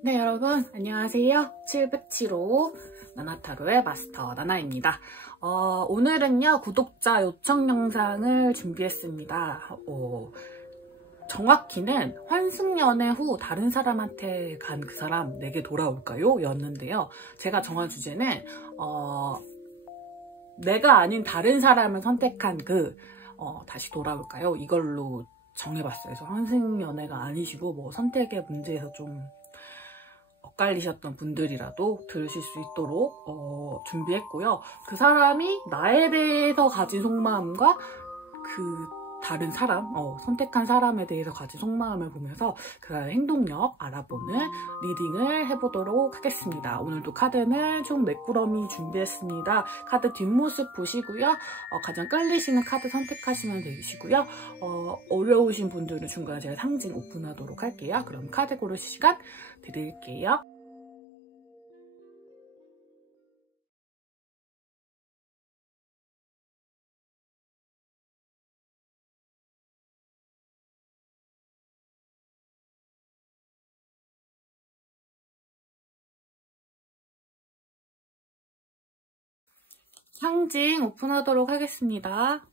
네, 여러분 안녕하세요. 707호 나나타로의 마스터 나나입니다. 오늘은요 구독자 요청 영상을 준비했습니다. 정확히는 환승연애 후 다른 사람한테 간 그 사람 내게 돌아올까요? 였는데요. 제가 정한 주제는 내가 아닌 다른 사람을 선택한 다시 돌아올까요? 이걸로 정해봤어요. 그래서 환승연애가 아니시고 뭐 선택의 문제에서 좀 엇갈리셨던 분들이라도 들으실 수 있도록 준비했고요. 그 사람이 나에 대해서 가진 속마음과 그 다른 사람, 선택한 사람에 대해서 가진 속마음을 보면서 그 사람의 행동력 알아보는 리딩을 해보도록 하겠습니다. 오늘도 카드는 총 4꾸러미 준비했습니다. 카드 뒷모습 보시고요. 가장 끌리시는 카드 선택하시면 되시고요. 어려우신 분들은 중간에 제가 상징 오픈하도록 할게요. 그럼 카드 고르실 시간 드릴게요. 상징 오픈하도록 하겠습니다.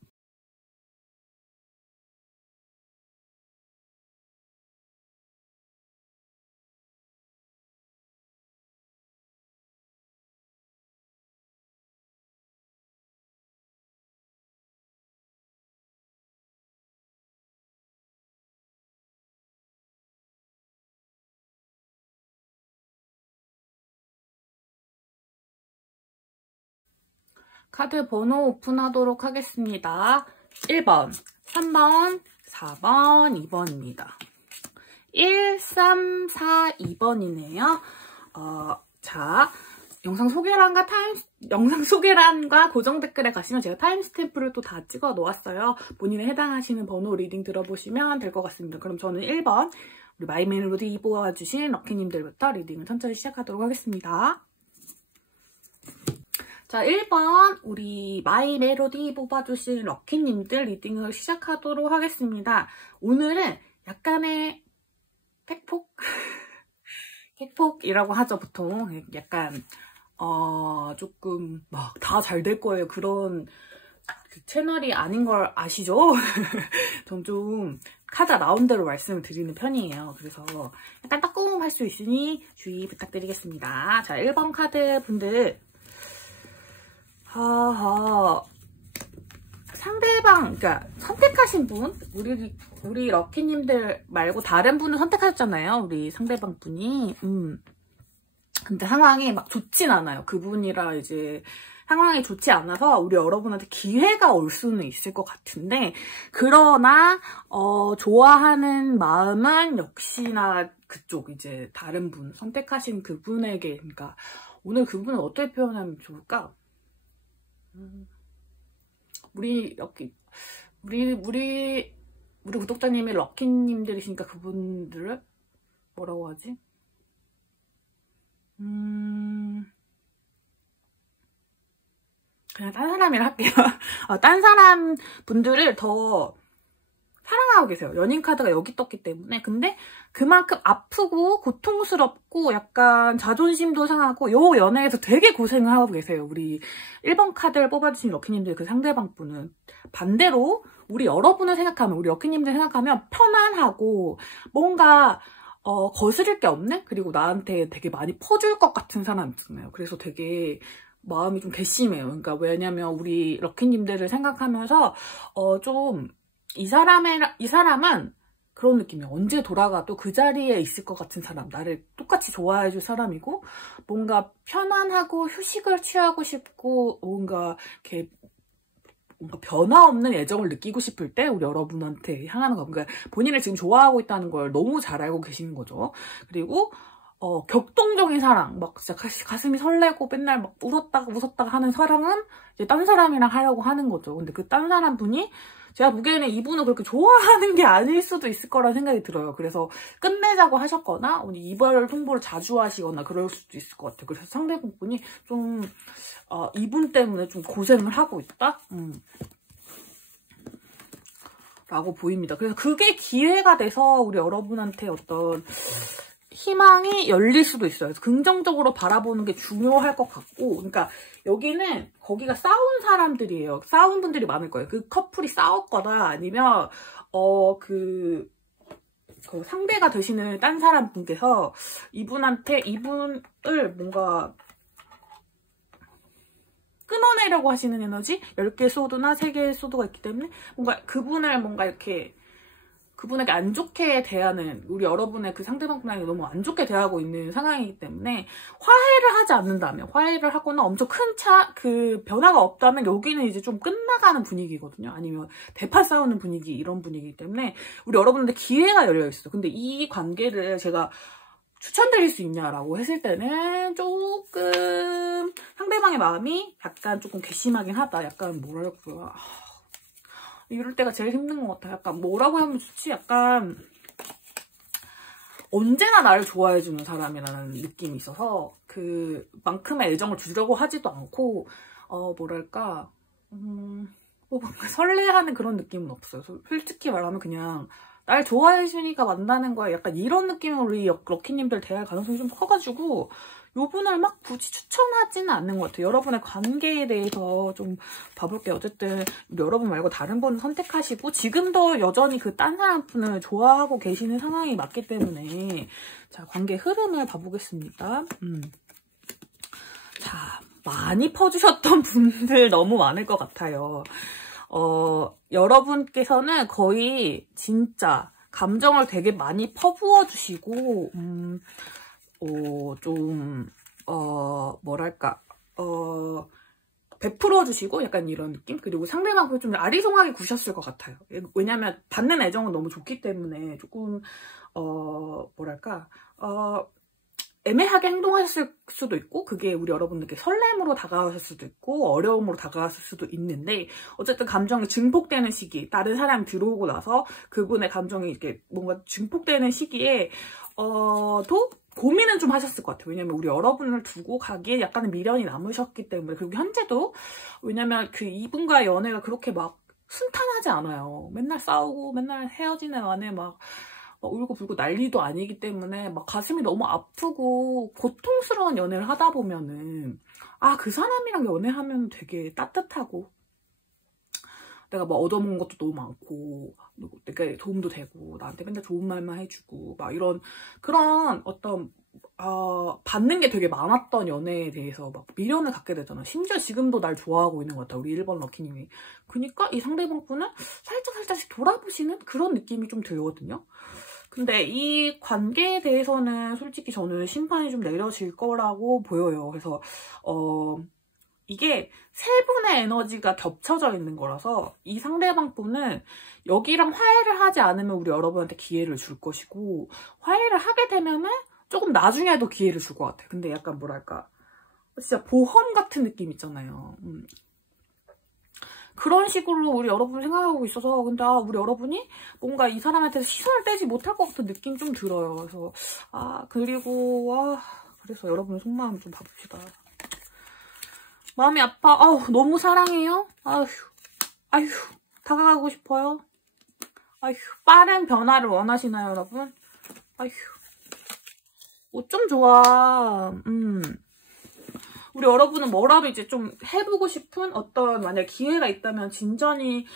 카드 번호 오픈하도록 하겠습니다. 1번, 3번, 4번, 2번입니다. 1, 3, 4, 2번이네요. 자, 영상 소개란과 고정 댓글에 가시면 제가 타임스탬프를 또 다 찍어 놓았어요. 본인에 해당하시는 번호 리딩 들어보시면 될 것 같습니다. 그럼 저는 1번, 우리 마이멜로디 뽑아주신 럭키님들부터 리딩을 천천히 시작하도록 하겠습니다. 자, 1번 우리 마이 멜로디 뽑아주신 럭키님들 리딩을 시작하도록 하겠습니다. 오늘은 약간의 팩폭? 팩폭이라고 하죠, 보통. 약간 조금 막 다 잘 될 거예요. 그런 채널이 아닌 걸 아시죠? 전 좀 카드 나온 대로 말씀을 드리는 편이에요. 그래서 약간 따끔할 수 있으니 주의 부탁드리겠습니다. 자, 1번 카드 분들 상대방, 그러니까 선택하신 분, 우리 럭키님들 말고 다른 분을 선택하셨잖아요. 우리 상대방 분이. 근데 상황이 막 좋진 않아요. 그분이라 이제 상황이 좋지 않아서 우리 여러분한테 기회가 올 수는 있을 것 같은데, 그러나 좋아하는 마음은 역시나 그쪽 이제 다른 분 선택하신 그분에게, 그러니까 오늘 그분을 어떻게 표현하면 좋을까? 우리 구독자님이 럭키님들이시니까 그분들을 뭐라고 하지? 그냥 딴 사람이라 할게요. 딴 사람 분들을 더 사랑하고 계세요. 연인 카드가 여기 떴기 때문에. 근데 그만큼 아프고 고통스럽고 약간 자존심도 상하고 요 연애에서 되게 고생을 하고 계세요. 우리 1번 카드를 뽑아주신 럭키님들 그 상대방 분은. 반대로 우리 여러분을 생각하면, 우리 럭키님들 생각하면 편안하고 뭔가 거스릴 게 없는? 그리고 나한테 되게 많이 퍼줄 것 같은 사람 있잖아요. 그래서 되게 마음이 좀 괘씸해요. 그러니까 왜냐면 우리 럭키님들을 생각하면서 좀 이 사람은 그런 느낌이에요. 언제 돌아가도 그 자리에 있을 것 같은 사람, 나를 똑같이 좋아해줄 사람이고, 뭔가 편안하고 휴식을 취하고 싶고, 뭔가 변화 없는 애정을 느끼고 싶을 때 우리 여러분한테 향하는 거. 그러니까 본인을 지금 좋아하고 있다는 걸 너무 잘 알고 계시는 거죠. 그리고 격동적인 사랑, 막 진짜 가슴이 설레고 맨날 막 웃었다가 하는 사랑은 이제 딴 사람이랑 하려고 하는 거죠. 근데 그 딴 사람 분이 제가 보기에는 이분을 그렇게 좋아하는 게 아닐 수도 있을 거라는 생각이 들어요. 그래서 끝내자고 하셨거나 이별 통보를 자주 하시거나 그럴 수도 있을 것 같아요. 그래서 상대분이 좀 이분 때문에 좀 고생을 하고 있다? 라고 보입니다. 그래서 그게 기회가 돼서 우리 여러분한테 어떤 희망이 열릴 수도 있어요. 그래서 긍정적으로 바라보는 게 중요할 것 같고, 그러니까 여기는 거기가 싸운 사람들이에요. 싸운 분들이 많을 거예요. 그 커플이 싸웠거나 아니면 그 상대가 되시는 딴 사람 분께서 이분한테 이분을 뭔가 끊어내려고 하시는 에너지? 10개의 소드나 3개의 소드가 있기 때문에 뭔가 그분을 뭔가 이렇게 그분에게 안 좋게 대하는, 우리 여러분의 그 상대방분에게 너무 안 좋게 대하고 있는 상황이기 때문에 화해를 하지 않는다면, 화해를 하거나 엄청 큰 변화가 없다면 여기는 이제 좀 끝나가는 분위기거든요. 아니면 대파 싸우는 분위기, 이런 분위기이기 때문에 우리 여러분한테 기회가 열려있어요. 근데 이 관계를 제가 추천드릴 수 있냐라고 했을 때는 조금 상대방의 마음이 약간 조금 괘씸하긴 하다. 약간 뭐랄까요. 이럴 때가 제일 힘든 것 같아. 약간 뭐라고 하면 좋지? 약간 언제나 나를 좋아해주는 사람이라는 느낌이 있어서 그만큼의 애정을 주려고 하지도 않고 뭐랄까 뭔가 설레하는 그런 느낌은 없어요. 솔직히 말하면 그냥 날 좋아해주니까 만나는 거야. 약간 이런 느낌으로 우리 럭키님들 대할 가능성이 좀 커가지고 요분을 막 굳이 추천하지는 않는 것 같아요. 여러분의 관계에 대해서 좀 봐볼게요. 어쨌든 여러분 말고 다른 분을 선택하시고 지금도 여전히 그 딴 사람 분을 좋아하고 계시는 상황이 맞기 때문에 자, 관계 흐름을 봐보겠습니다. 자, 많이 퍼주셨던 분들 너무 많을 것 같아요. 여러분께서는 거의 진짜 감정을 되게 많이 퍼부어 주시고 뭐랄까, 베풀어 주시고 약간 이런 느낌? 그리고 상대방을 좀 아리송하게 구셨을 것 같아요. 왜냐면 받는 애정은 너무 좋기 때문에 조금, 뭐랄까, 애매하게 행동하셨을 수도 있고, 그게 우리 여러분들께 설렘으로 다가왔을 수도 있고, 어려움으로 다가왔을 수도 있는데, 어쨌든 감정이 증폭되는 시기, 다른 사람이 들어오고 나서 그분의 감정이 이렇게 뭔가 증폭되는 시기에, 또 고민은 좀 하셨을 것 같아요. 왜냐면 우리 여러분을 두고 가기에 약간의 미련이 남으셨기 때문에. 그리고 현재도, 왜냐면 그 이분과의 연애가 그렇게 막 순탄하지 않아요. 맨날 싸우고, 맨날 헤어지는 안에 막 울고 불고 난리도 아니기 때문에 막 가슴이 너무 아프고 고통스러운 연애를 하다 보면은 그 사람이랑 연애하면 되게 따뜻하고 내가 막 얻어먹은 것도 너무 많고 내가 도움도 되고 나한테 맨날 좋은 말만 해주고 막 이런 그런 어떤 받는 게 되게 많았던 연애에 대해서 막 미련을 갖게 되잖아. 심지어 지금도 날 좋아하고 있는 것 같아. 우리 1번 럭키님이. 그러니까 이 상대방분은 살짝씩 돌아보시는 그런 느낌이 좀 들거든요. 근데 이 관계에 대해서는 솔직히 저는 심판이 좀 내려질 거라고 보여요. 그래서 이게 세 분의 에너지가 겹쳐져 있는 거라서 이 상대방 분은 여기랑 화해를 하지 않으면 우리 여러분한테 기회를 줄 것이고 화해를 하게 되면은 조금 나중에도 기회를 줄 것 같아요. 근데 약간 뭐랄까 진짜 보험 같은 느낌 있잖아요. 그런 식으로 우리 여러분 생각하고 있어서 근데 우리 여러분이 뭔가 이 사람한테 시선을 떼지 못할 것 같은 느낌 좀 들어요. 그래서 그래서 여러분의 속마음 좀 봐봅시다. 마음이 아파. 너무 사랑해요. 아휴 다가가고 싶어요. 빠른 변화를 원하시나요, 여러분? 옷 좀 좋아. 우리 여러분은 뭐라도 이제 좀 해보고 싶은 어떤 만약 기회가 있다면 진전이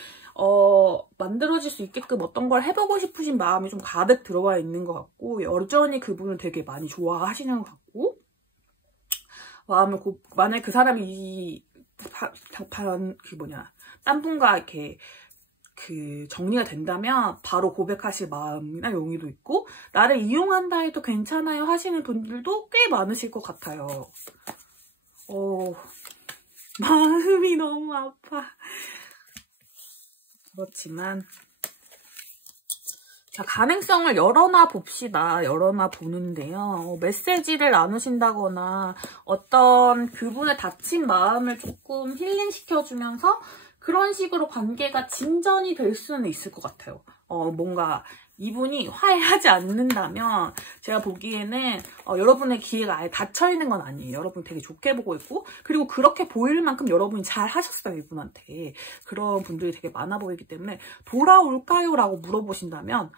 만들어질 수 있게끔 어떤 걸 해보고 싶으신 마음이 좀 가득 들어와 있는 것 같고 여전히 그분을 되게 많이 좋아하시는 것 같고 만약 그 사람이 딴 분과 이렇게 정리가 된다면 바로 고백하실 마음이나 용의도 있고 나를 이용한다 해도 괜찮아요 하시는 분들도 꽤 많으실 것 같아요. 마음이 너무 아파. 그렇지만 자, 가능성을 열어놔 봅시다. 열어놔 보는데요. 메시지를 나누신다거나 어떤 그분의 다친 마음을 조금 힐링시켜주면서 그런 식으로 관계가 진전이 될 수는 있을 것 같아요. 뭔가 이분이 화해하지 않는다면 제가 보기에는 여러분의 기회가 아예 닫혀있는 건 아니에요. 여러분 되게 좋게 보고 있고, 그리고 그렇게 보일 만큼 여러분이 잘 하셨어요. 이분한테. 그런 분들이 되게 많아 보이기 때문에 돌아올까요? 라고 물어보신다면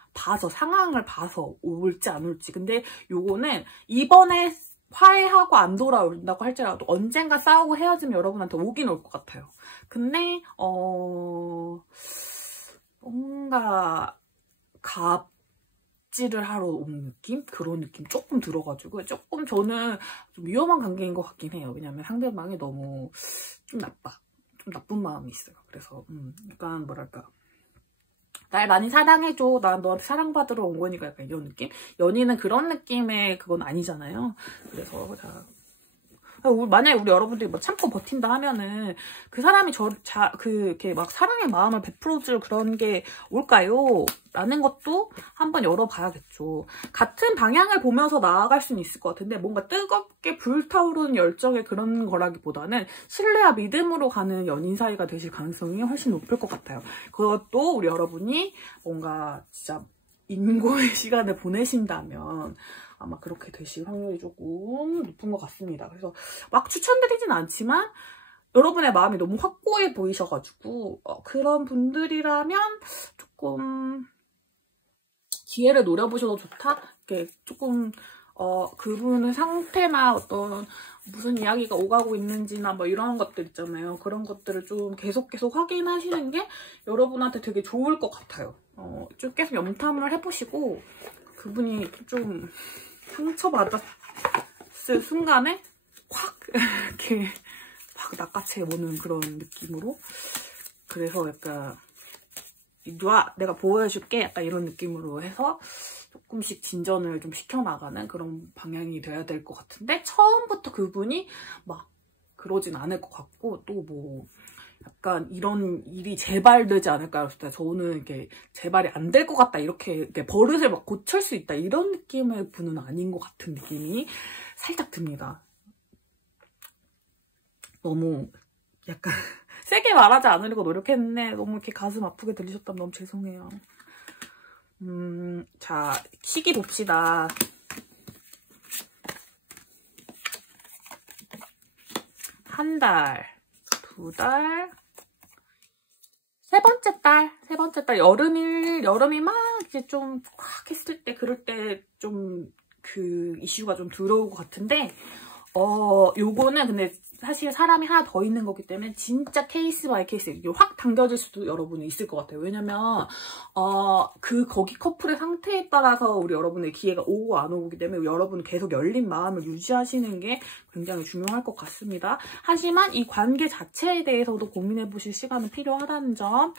상황을 봐서 올지 안 올지. 근데 요거는 이번에 화해하고 안 돌아온다고 할지라도 언젠가 싸우고 헤어지면 여러분한테 오긴 올 것 같아요. 근데 뭔가 갑질을 하러 온 느낌? 그런 느낌 조금 들어가지고 조금 저는 좀 위험한 관계인 것 같긴 해요. 왜냐면 상대방이 너무 좀 나쁜 마음이 있어요. 그래서 약간 뭐랄까, 날 많이 사랑해줘, 난 너한테 사랑받으러 온 거니까, 약간 이런 느낌? 연인은 그런 느낌의 그건 아니잖아요. 그래서 만약에 우리 여러분들이 뭐 참고 버틴다 하면은 그 사람이 이렇게 막 사랑의 마음을 베풀어줄 그런 게 올까요? 라는 것도 한번 열어봐야겠죠. 같은 방향을 보면서 나아갈 수는 있을 것 같은데, 뭔가 뜨겁게 불타오르는 열정의 그런 거라기보다는 신뢰와 믿음으로 가는 연인 사이가 되실 가능성이 훨씬 높을 것 같아요. 그것도 우리 여러분이 뭔가 진짜 인고의 시간을 보내신다면 아마 그렇게 되실 확률이 조금 높은 것 같습니다. 그래서 막 추천드리진 않지만 여러분의 마음이 너무 확고해 보이셔가지고 그런 분들이라면 조금 기회를 노려보셔도 좋다? 이렇게 조금 그분의 상태나 어떤 무슨 이야기가 오가고 있는지나 뭐 이런 것들 있잖아요. 그런 것들을 좀 계속 확인하시는 게 여러분한테 되게 좋을 것 같아요. 좀 계속 염탐을 해보시고 그분이 좀 상처받았을 순간에 확 이렇게 막 낚아채 보는 그런 느낌으로, 그래서 약간 내가 보호해줄게 약간 이런 느낌으로 해서 조금씩 진전을 좀 시켜나가는 그런 방향이 돼야 될 것 같은데, 처음부터 그분이 막 그러진 않을 것 같고, 또 뭐 약간 이런 일이 재발되지 않을까 했을 때 저는 이렇게 재발이 안 될 것 같다, 이렇게 버릇을 막 고칠 수 있다 이런 느낌의 분은 아닌 것 같은 느낌이 살짝 듭니다. 너무 약간 세게 말하지 않으려고 노력했는데 너무 이렇게 가슴 아프게 들리셨다면 너무 죄송해요. 자, 시기 봅시다. 한 달, 두 달, 세 번째 달, 여름이 막 이제 좀 확 했을 때, 그럴 때 좀 그 이슈가 좀 들어올 것 같은데, 요거는 근데 사실 사람이 하나 더 있는 거기 때문에 진짜 케이스 바이 케이스 이게 확 당겨질 수도 여러분이 있을 것 같아요. 왜냐면 거기 커플의 상태에 따라서 우리 여러분의 기회가 오고 안 오기 때문에 여러분은 계속 열린 마음을 유지하시는 게 굉장히 중요할 것 같습니다. 하지만 이 관계 자체에 대해서도 고민해 보실 시간은 필요하다는 점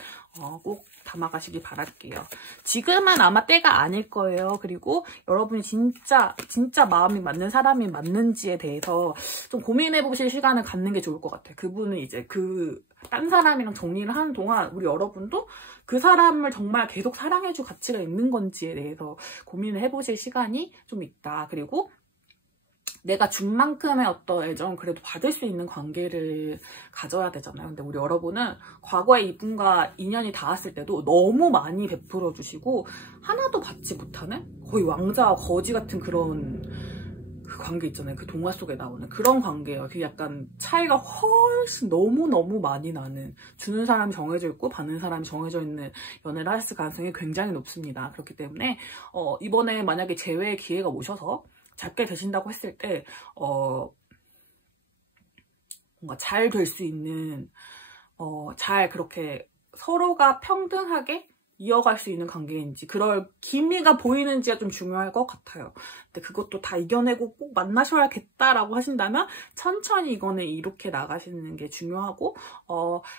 꼭 담아가시기 바랄게요. 지금은 아마 때가 아닐 거예요. 그리고 여러분이 진짜 마음이 맞는 사람이 맞는지에 대해서 좀 고민해 보실 시간을 갖는 게 좋을 것 같아요. 그분은 이제 딴 사람이랑 정리를 하는 동안 우리 여러분도 그 사람을 정말 계속 사랑해줄 가치가 있는 건지에 대해서 고민을 해보실 시간이 좀 있다. 그리고 내가 준 만큼의 어떤 애정 그래도 받을 수 있는 관계를 가져야 되잖아요. 근데 우리 여러분은 과거에 이분과 인연이 닿았을 때도 너무 많이 베풀어 주시고 하나도 받지 못하는 거의 왕자와 거지 같은 그런 그 관계 있잖아요. 그 동화 속에 나오는 그런 관계예요. 그 약간 차이가 훨씬 너무 많이 나는, 주는 사람이 정해져 있고 받는 사람이 정해져 있는 연애를 하실 가능성이 굉장히 높습니다. 그렇기 때문에 이번에 만약에 재회의 기회가 오셔서 잡게 되신다고 했을 때 뭔가 잘 될 수 있는 잘 그렇게 서로가 평등하게 이어갈 수 있는 관계인지 그럴 기미가 보이는지가 좀 중요할 것 같아요. 근데 그것도 다 이겨내고 꼭 만나셔야겠다라고 하신다면 천천히 이거는 이렇게 나가시는 게 중요하고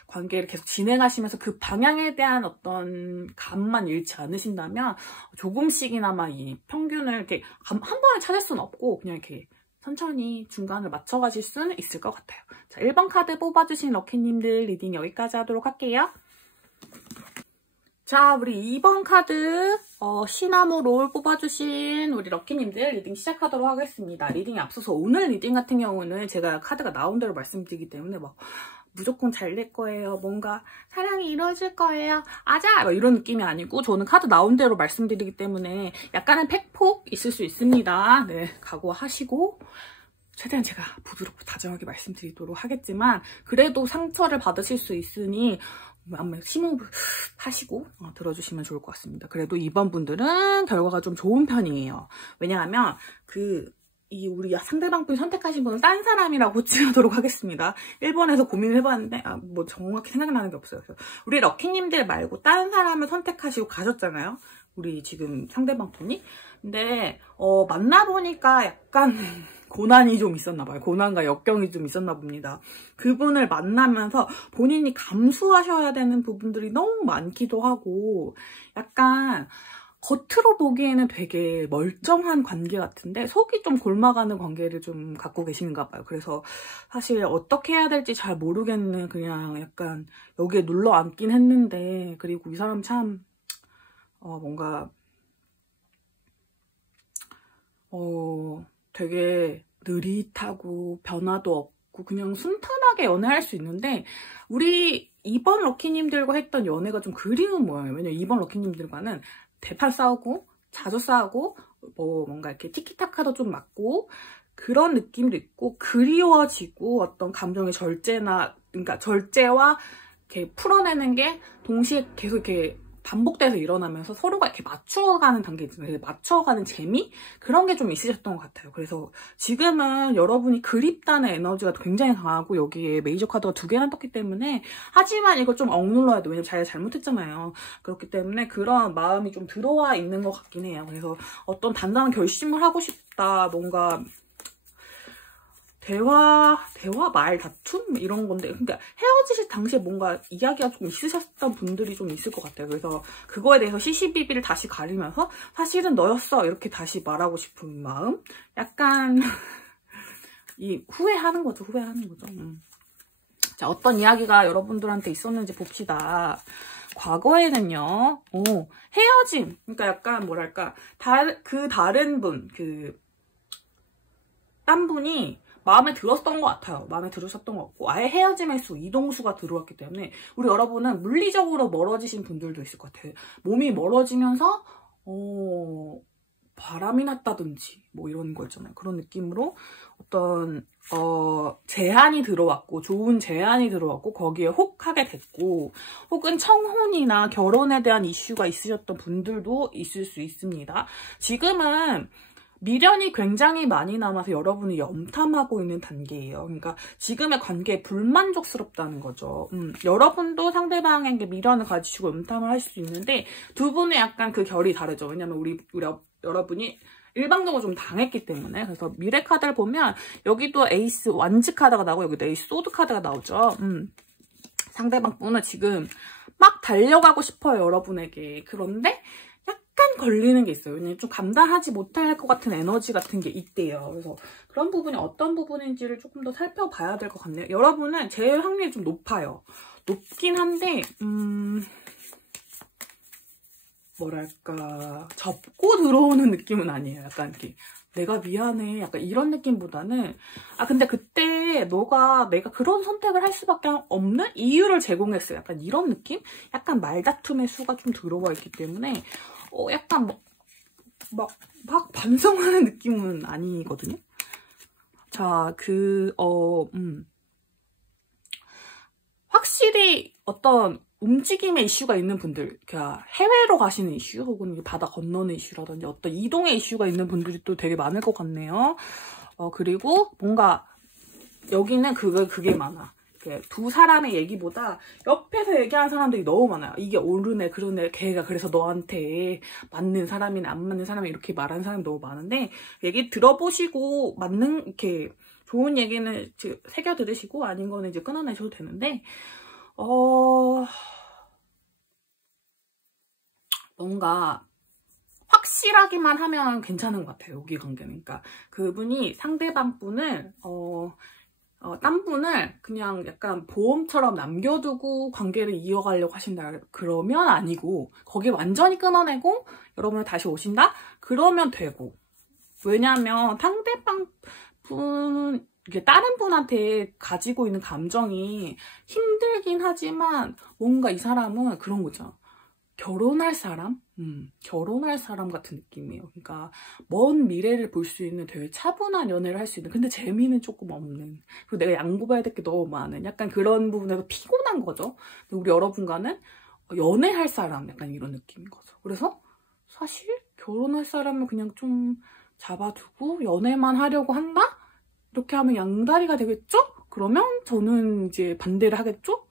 관계를 계속 진행하시면서 그 방향에 대한 어떤 감만 잃지 않으신다면 조금씩이나마 이 평균을 이렇게 한 번에 찾을 수는 없고 그냥 이렇게 천천히 중간을 맞춰가실 수는 있을 것 같아요. 자, 1번 카드 뽑아주신 럭키님들 리딩 여기까지 하도록 할게요. 자, 우리 2번 카드 시나모 롤 뽑아주신 우리 럭키님들 리딩 시작하도록 하겠습니다. 리딩에 앞서서 오늘 리딩 같은 경우는 제가 카드가 나온 대로 말씀드리기 때문에 막 무조건 잘 될 거예요. 뭔가 사랑이 이루어질 거예요. 아자! 막 이런 느낌이 아니고 저는 카드 나온 대로 말씀드리기 때문에 약간은 팩폭 있을 수 있습니다. 네, 각오하시고 최대한 제가 부드럽고 다정하게 말씀드리도록 하겠지만 그래도 상처를 받으실 수 있으니 한번 심호흡 하시고 들어주시면 좋을 것 같습니다. 그래도 이번 분들은 결과가 좀 좋은 편이에요. 왜냐하면 우리 상대방 분이 선택하신 분은 딴 사람이라고 칭하도록 하겠습니다. 1번에서 고민을 해봤는데 뭐 정확히 생각나는 게 없어요. 그래서 우리 럭키님들 말고 딴 사람을 선택하시고 가셨잖아요. 우리 지금 상대방 분이. 근데 만나보니까 약간 고난이 좀 있었나 봐요. 고난과 역경이 좀 있었나 봅니다. 그분을 만나면서 본인이 감수하셔야 되는 부분들이 너무 많기도 하고 약간 겉으로 보기에는 되게 멀쩡한 관계 같은데 속이 좀 골마가는 관계를 좀 갖고 계신가 봐요. 그래서 사실 어떻게 해야 될지 잘 모르겠는 그냥 약간 여기에 눌러 앉긴 했는데 그리고 이 사람 참 뭔가 되게 느릿하고 변화도 없고 그냥 순탄하게 연애할 수 있는데 우리 2번 럭키님들과 했던 연애가 좀 그리운 모양이에요. 왜냐면 2번 럭키님들과는 대판 싸우고 자주 싸우고 뭔가 이렇게 티키타카도 좀 맞고 그런 느낌도 있고 그리워지고 어떤 감정의 그러니까 절제와 이렇게 풀어내는 게 동시에 계속 이렇게 반복돼서 일어나면서 서로가 이렇게 맞춰가는 단계 있잖아요. 맞춰가는 재미? 그런 게 좀 있으셨던 것 같아요. 그래서 지금은 여러분이 그립다는 에너지가 굉장히 강하고 여기에 메이저 카드가 2개나 떴기 때문에 하지만 이거 좀 억눌러야 돼. 왜냐면 자기가 잘못했잖아요. 그렇기 때문에 그런 마음이 좀 들어와 있는 것 같긴 해요. 그래서 어떤 단단한 결심을 하고 싶다. 뭔가 대화, 말, 다툼? 이런 건데, 그러니까 헤어지실 당시에 뭔가 이야기가 좀 있으셨던 분들이 좀 있을 것 같아요. 그래서 그거에 대해서 시시비비를 다시 가리면서 사실은 너였어. 이렇게 다시 말하고 싶은 마음? 약간 후회하는 거죠. 자, 어떤 이야기가 여러분들한테 있었는지 봅시다. 과거에는요, 헤어짐. 그러니까 약간 뭐랄까, 다른 분, 딴 분이 마음에 들었던 것 같아요. 마음에 들으셨던 것 같고 아예 헤어짐의 수, 이동수가 들어왔기 때문에 우리 여러분은 물리적으로 멀어지신 분들도 있을 것 같아요. 몸이 멀어지면서 바람이 났다든지 뭐 이런 거 있잖아요. 그런 느낌으로 어떤 제안이 들어왔고 좋은 제안이 들어왔고 거기에 혹하게 됐고 혹은 청혼이나 결혼에 대한 이슈가 있으셨던 분들도 있을 수 있습니다. 지금은 미련이 굉장히 많이 남아서 여러분이 염탐하고 있는 단계예요. 그러니까 지금의 관계에 불만족스럽다는 거죠. 여러분도 상대방에게 미련을 가지시고 염탐을 할 수 있는데 두 분의 약간 그 결이 다르죠. 왜냐면 우리 여러분이 일방적으로 좀 당했기 때문에. 그래서 미래 카드를 보면 여기도 에이스 완즈 카드가 나오고 여기도 에이스 소드 카드가 나오죠. 상대방 분은 지금 막 달려가고 싶어요. 여러분에게. 그런데 약간 걸리는 게 있어요. 왜냐면 좀 감당하지 못할 것 같은 에너지 같은 게 있대요. 그래서 그런 부분이 어떤 부분인지를 조금 더 살펴봐야 될 것 같네요. 여러분은 제일 확률이 좀 높아요. 높긴 한데 뭐랄까 접고 들어오는 느낌은 아니에요. 약간 이렇게 내가 미안해 약간 이런 느낌보다는 근데 그때 내가 그런 선택을 할 수밖에 없는 이유를 제공했어요. 약간 이런 느낌? 약간 말다툼의 수가 좀 들어와 있기 때문에 약간 막 반성하는 느낌은 아니거든요. 자, 확실히 어떤 움직임의 이슈가 있는 분들, 그러니까 해외로 가시는 이슈 혹은 바다 건너는 이슈라든지 어떤 이동의 이슈가 있는 분들이 또 되게 많을 것 같네요. 그리고 뭔가 여기는 그게 많아. 두 사람의 얘기보다 옆에서 얘기하는 사람들이 너무 많아요. 이게 옳으네 그러네 걔가 그래서 너한테 맞는 사람이나 안 맞는 사람이 이렇게 말하는 사람이 너무 많은데 얘기 들어보시고 이렇게 좋은 얘기는 새겨 들으시고 아닌 거는 이제 끊어내셔도 되는데 뭔가 확실하기만 하면 괜찮은 것 같아요. 여기 관계는. 그러니까 그분이 상대방 분을 딴 분을 그냥 약간 보험처럼 남겨두고 관계를 이어가려고 하신다. 그러면 아니고 거기 완전히 끊어내고 여러분이 다시 오신다? 그러면 되고. 왜냐면 상대방 분 이게 다른 분한테 가지고 있는 감정이 힘들긴 하지만 뭔가 이 사람은 그런 거죠. 결혼할 사람? 결혼할 사람 같은 느낌이에요. 그러니까 먼 미래를 볼 수 있는 되게 차분한 연애를 할 수 있는, 근데 재미는 조금 없는, 그리고 내가 양보해야 될 게 너무 많은, 약간 그런 부분에서 피곤한 거죠. 근데 우리 여러분과는 연애할 사람, 약간 이런 느낌인 거죠. 그래서 사실 결혼할 사람을 그냥 좀 잡아두고 연애만 하려고 한다? 이렇게 하면 양다리가 되겠죠? 그러면 저는 이제 반대를 하겠죠?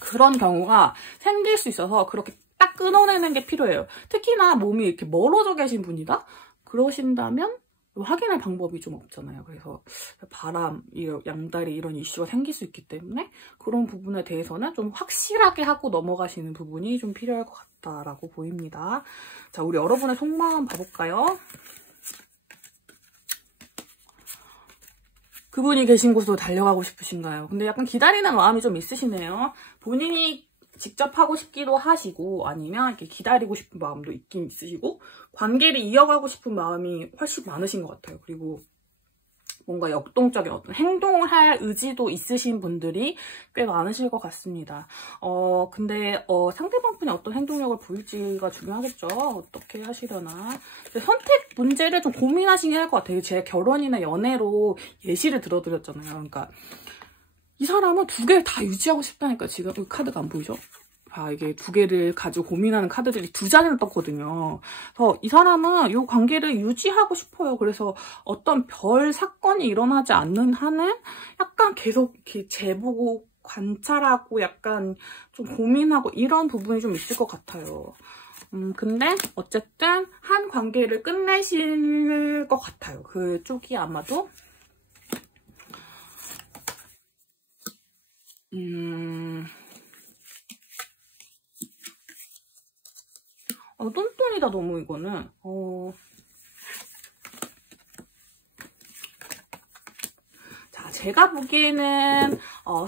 그런 경우가 생길 수 있어서 그렇게 딱 끊어내는 게 필요해요. 특히나 몸이 이렇게 멀어져 계신 분이다? 그러신다면 확인할 방법이 좀 없잖아요. 그래서 바람, 양다리 이런 이슈가 생길 수 있기 때문에 그런 부분에 대해서는 좀 확실하게 하고 넘어가시는 부분이 좀 필요할 것 같다라고 보입니다. 자, 우리 여러분의 속마음 봐볼까요? 그분이 계신 곳으로 달려가고 싶으신가요? 근데 약간 기다리는 마음이 좀 있으시네요. 본인이 직접 하고 싶기도 하시고 아니면 이렇게 기다리고 싶은 마음도 있긴 있으시고 관계를 이어가고 싶은 마음이 훨씬 많으신 것 같아요. 그리고 뭔가 역동적인 어떤 행동을 할 의지도 있으신 분들이 꽤 많으실 것 같습니다. 근데 상대방분이 어떤 행동력을 보일지가 중요하겠죠. 어떻게 하시려나. 선택 문제를 좀 고민하시긴 할 것 같아요. 제 결혼이나 연애로 예시를 들어드렸잖아요. 그러니까 이 사람은 두 개를 다 유지하고 싶다니까. 지금 이 카드가 안 보이죠? 이게 두 개를 가지고 고민하는 카드들이 두 자리를 떴거든요. 그래서 이 사람은 이 관계를 유지하고 싶어요. 그래서 어떤 별 사건이 일어나지 않는 한은 약간 계속 이렇게 재보고 관찰하고 약간 좀 고민하고 이런 부분이 좀 있을 것 같아요. 근데 어쨌든 한 관계를 끝내실 것 같아요. 그쪽이 아마도. 똔똔이다 너무 이거는. 자, 제가 보기에는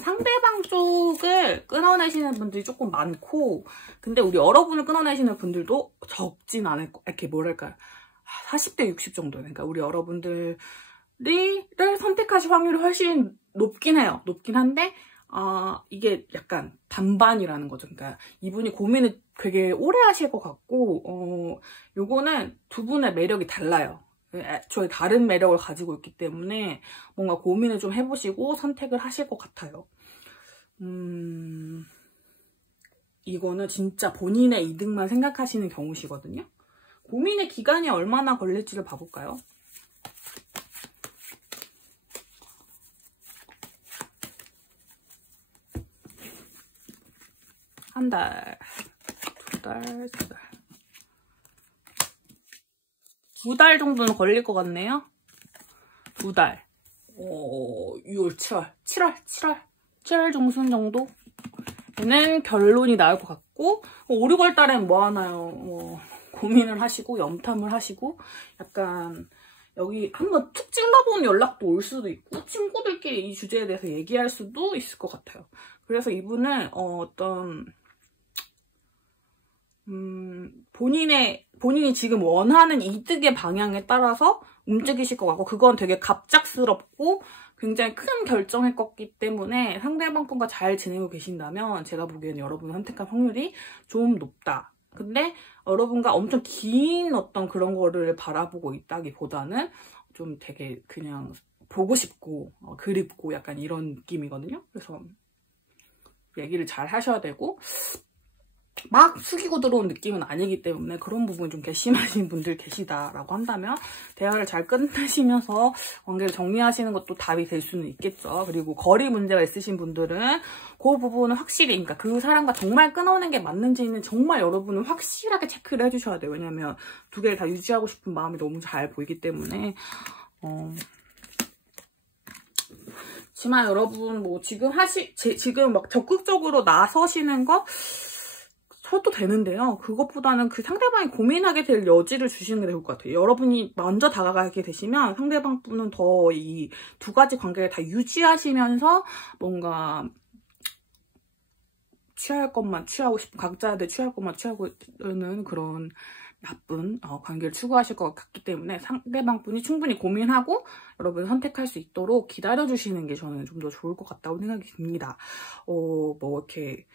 상대방 쪽을 끊어내시는 분들이 조금 많고, 근데 우리 여러분을 끊어내시는 분들도 적진 않을 거, 이렇게 뭐랄까요, 40대 60 정도. 그러니까 우리 여러분들을 선택하실 확률이 훨씬 높긴 해요. 높긴 한데 이게 약간 반반이라는 거죠. 그러니까 이분이 고민을 되게 오래 하실 것 같고, 요거는 두 분의 매력이 달라요. 애초에 다른 매력을 가지고 있기 때문에 뭔가 고민을 좀 해보시고 선택을 하실 것 같아요. 이거는 진짜 본인의 이득만 생각하시는 경우시거든요. 고민의 기간이 얼마나 걸릴지를 봐볼까요? 한 달, 두 달, 세 달. 2달 정도는 걸릴 것 같네요. 2달. 6월, 7월 중순 정도에는 결론이 나올 것 같고, 5, 6월 달엔 뭐 하나요? 고민을 하시고, 염탐을 하시고, 약간, 여기 한번 툭 찔러보는 연락도 올 수도 있고, 친구들끼리 이 주제에 대해서 얘기할 수도 있을 것 같아요. 그래서 이분은, 본인이 지금 원하는 이득의 방향에 따라서 움직이실 것 같고, 그건 되게 갑작스럽고 굉장히 큰 결정일 거기 때문에 상대방분과 잘 지내고 계신다면 제가 보기에는 여러분을 선택할 확률이 좀 높다. 근데 여러분과 엄청 긴 어떤 그런 거를 바라보고 있다기보다는 좀 되게 그냥 보고 싶고 그립고 약간 이런 느낌이거든요. 그래서 얘기를 잘 하셔야 되고, 막 숙이고 들어온 느낌은 아니기 때문에 그런 부분이 좀 괘씸하신 분들 계시다라고 한다면 대화를 잘 끝내시면서 관계를 정리하시는 것도 답이 될 수는 있겠죠. 그리고 거리 문제가 있으신 분들은 그 부분은 확실히, 그러니까 그 사람과 정말 끊어낸 게 맞는지는 정말 여러분은 확실하게 체크를 해주셔야 돼요. 왜냐면 두 개를 다 유지하고 싶은 마음이 너무 잘 보이기 때문에. 하지만 여러분 뭐 지금 지금 막 적극적으로 나서시는 거 저도 되는데요. 그것보다는 그 상대방이 고민하게 될 여지를 주시는 게 좋을 것 같아요. 여러분이 먼저 다가가게 되시면 상대방 분은 더 이 두 가지 관계를 다 유지하시면서 뭔가 취할 것만 취하고 싶은, 각자들 취할 것만 취하고 있는 그런 나쁜 관계를 추구하실 것 같기 때문에 상대방 분이 충분히 고민하고 여러분이 선택할 수 있도록 기다려주시는 게 저는 좀 더 좋을 것 같다고 생각이 듭니다. 뭐 이렇게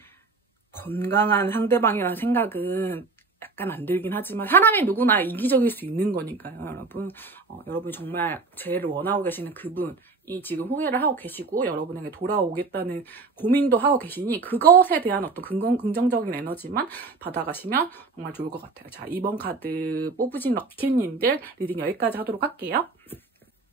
건강한 상대방이라는 생각은 약간 안 들긴 하지만 사람이 누구나 이기적일 수 있는 거니까요, 여러분. 여러분이 정말 제일 원하고 계시는 그분이 지금 후회를 하고 계시고 여러분에게 돌아오겠다는 고민도 하고 계시니 그것에 대한 어떤 긍정적인 에너지만 받아가시면 정말 좋을 것 같아요. 자, 이번 카드 뽑으신 럭키님들 리딩 여기까지 하도록 할게요.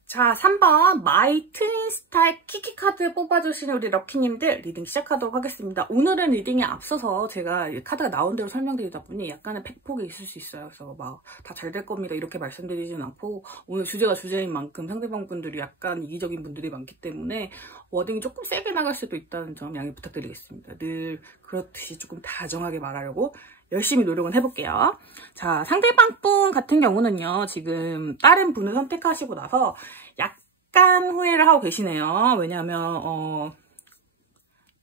자, 3번 마이 트윈스타의 키키 카드 뽑아주시는 우리 럭키님들 리딩 시작하도록 하겠습니다. 오늘은 리딩에 앞서서 제가 카드가 나온 대로 설명드리다 보니 약간의 팩폭이 있을 수 있어요. 그래서 막 다 잘 될 겁니다 이렇게 말씀드리진 않고, 오늘 주제가 주제인 만큼 상대방 분들이 약간 이기적인 분들이 많기 때문에 워딩이 조금 세게 나갈 수도 있다는 점 양해 부탁드리겠습니다. 늘 그렇듯이 조금 다정하게 말하려고 열심히 노력은 해볼게요. 자, 상대방 분 같은 경우는요, 지금 다른 분을 선택하시고 나서 약간 후회를 하고 계시네요. 왜냐하면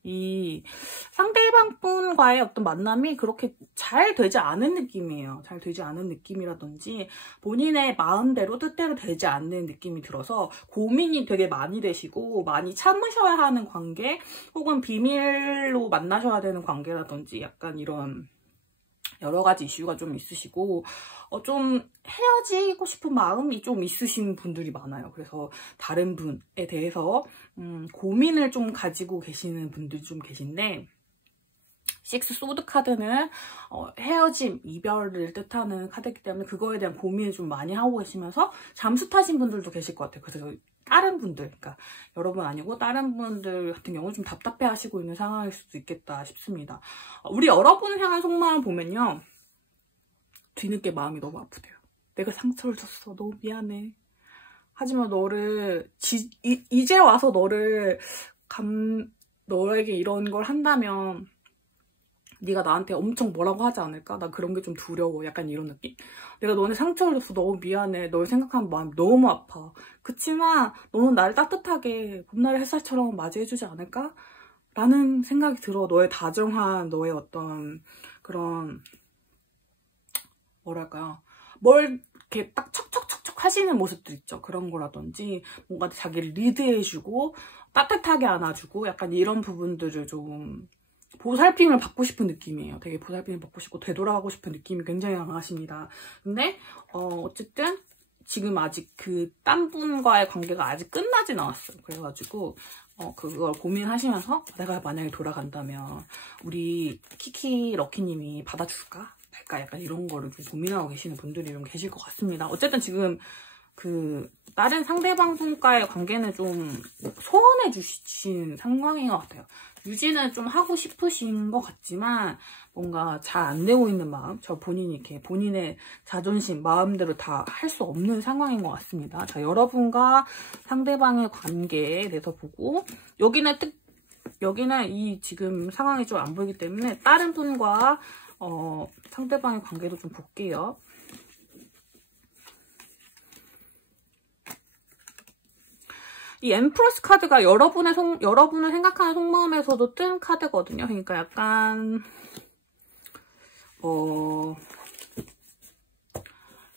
이 상대방 분과의 어떤 만남이 그렇게 잘 되지 않은 느낌이에요. 잘 되지 않은 느낌이라든지 본인의 마음대로 뜻대로 되지 않는 느낌이 들어서 고민이 되게 많이 되시고 많이 참으셔야 하는 관계, 혹은 비밀로 만나셔야 되는 관계라든지 약간 이런 여러 가지 이슈가 좀 있으시고 좀 헤어지고 싶은 마음이 좀 있으신 분들이 많아요. 그래서 다른 분에 대해서 고민을 좀 가지고 계시는 분들이 좀 계신데, 식스 소드 카드는 헤어짐, 이별을 뜻하는 카드이기 때문에 그거에 대한 고민을 좀 많이 하고 계시면서 잠수 타신 분들도 계실 것 같아요. 그래서 다른 분들, 그러니까 여러분 아니고 다른 분들 같은 경우 좀 답답해 하시고 있는 상황일 수도 있겠다 싶습니다. 우리 여러분을 향한 속마음 보면요, 뒤늦게 마음이 너무 아프대요. 내가 상처를 줬어, 너무 미안해. 하지만 너를 이제 와서 너에게 이런 걸 한다면 네가 나한테 엄청 뭐라고 하지 않을까? 나 그런 게 좀 두려워. 약간 이런 느낌? 내가 너네 상처를 줬어. 너무 미안해. 널 생각하면 마음이 너무 아파. 그치만 너는 나를 따뜻하게 봄날의 햇살처럼 맞이해주지 않을까? 라는 생각이 들어. 너의 다정한, 너의 어떤 그런, 뭐랄까요. 뭘 이렇게 딱 척척척척 하시는 모습들 있죠. 그런 거라든지 뭔가 자기를 리드해주고 따뜻하게 안아주고 약간 이런 부분들을 좀 보살핌을 받고 싶은 느낌이에요. 되게 보살핌을 받고 싶고 되돌아가고 싶은 느낌이 굉장히 강하십니다. 근데 어쨌든 지금 아직 그 딴 분과의 관계가 아직 끝나진 않았어요. 그래가지고 그걸 고민하시면서 내가 만약에 돌아간다면 우리 키키 럭키님이 받아줄까? 말까? 약간 이런 거를 좀 고민하고 계시는 분들이 좀 계실 것 같습니다. 어쨌든 지금 그 다른 상대방 분과의 관계는 좀 소원해 주신 상황인 것 같아요. 유지는 좀 하고 싶으신 것 같지만 뭔가 잘 안 되고 있는 마음, 저 본인이 이렇게 본인의 자존심, 마음대로 다 할 수 없는 상황인 것 같습니다. 자, 여러분과 상대방의 관계에 대해서 보고 여기는 이 지금 상황이 좀 안 보이기 때문에 다른 분과 상대방의 관계도 좀 볼게요. 이 엠프러스 카드가 여러분을 생각하는 속마음에서도 뜬 카드거든요. 그러니까 약간